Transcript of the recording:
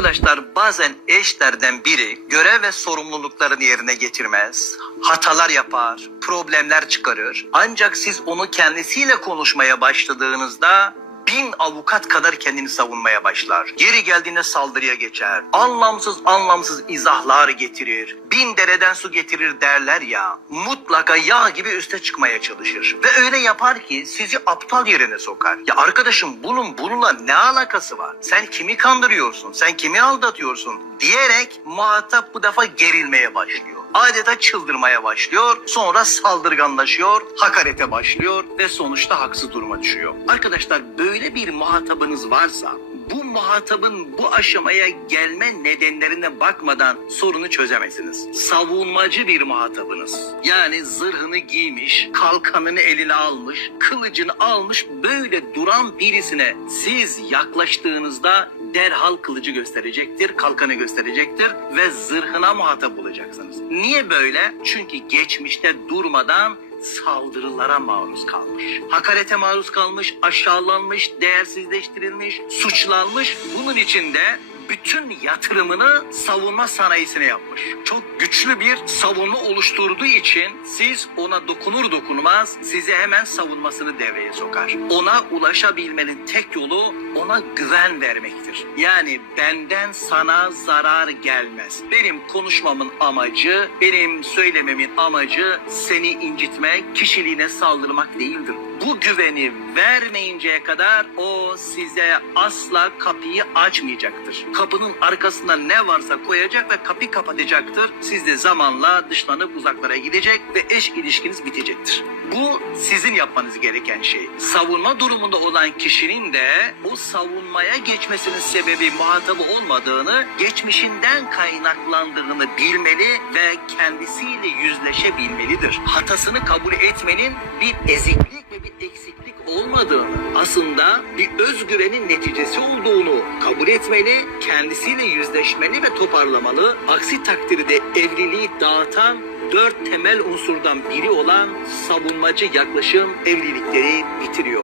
Arkadaşlar bazen eşlerden biri görev ve sorumluluklarını yerine getirmez, hatalar yapar, problemler çıkarır. Ancak siz onu kendisiyle konuşmaya başladığınızda bin avukat kadar kendini savunmaya başlar. Yeri geldiğinde saldırıya geçer. Anlamsız anlamsız izahlar getirir. Bin dereden su getirir derler ya. Mutlaka yağ gibi üste çıkmaya çalışır. Ve öyle yapar ki sizi aptal yerine sokar. Ya arkadaşım bunun bununla ne alakası var? Sen kimi kandırıyorsun? Sen kimi aldatıyorsun? Diyerek muhatap bu defa gerilmeye başlıyor adeta çıldırmaya başlıyor. Sonra saldırganlaşıyor, hakarete başlıyor ve sonuçta haksız duruma düşüyor. Arkadaşlar böyle bir muhatabınız varsa bu muhatabın bu aşamaya gelme nedenlerine bakmadan sorunu çözemezsiniz. Savunmacı bir muhatabınız. Yani zırhını giymiş, kalkanını eline almış, kılıcını almış böyle duran birisine siz yaklaştığınızda derhal kılıcı gösterecektir, kalkanı gösterecektir ve zırhına muhatap olacaksınız. Niye böyle? Çünkü geçmişte durmadan saldırılara maruz kalmış. Hakarete maruz kalmış, aşağılanmış, değersizleştirilmiş, suçlanmış. Bunun için de bütün yatırımını savunma sanayisine yapmış. Çok güçlü bir savunma oluşturduğu için siz ona dokunur dokunmaz size hemen savunmasını devreye sokar. Ona ulaşabilmenin tek yolu ona güven vermektir. Yani benden sana zarar gelmez. Benim konuşmamın amacı, benim söylememin amacı seni incitmek, kişiliğine saldırmak değildir. Bu güveni vermeyinceye kadar o size asla kapıyı açmayacaktır. Kapının arkasında ne varsa koyacak ve kapıyı kapatacaktır. Siz de zamanla dışlanıp uzaklara gidecek ve eş ilişkiniz bitecektir. Bu sizin yapmanız gereken şey. Savunma durumunda olan kişinin de o savunmaya geçmesinin sebebi muhatabı olmadığını, geçmişinden kaynaklandığını bilmeli ve kendisiyle yüzleşebilmelidir. Hatasını kabul etmenin bir eziklik bir eksiklik olmadığını, aslında bir özgüvenin neticesi olduğunu kabul etmeli, kendisiyle yüzleşmeli ve toparlamalı. Aksi takdirde evliliği dağıtan dört temel unsurdan biri olan savunmacı yaklaşım evlilikleri bitiriyor.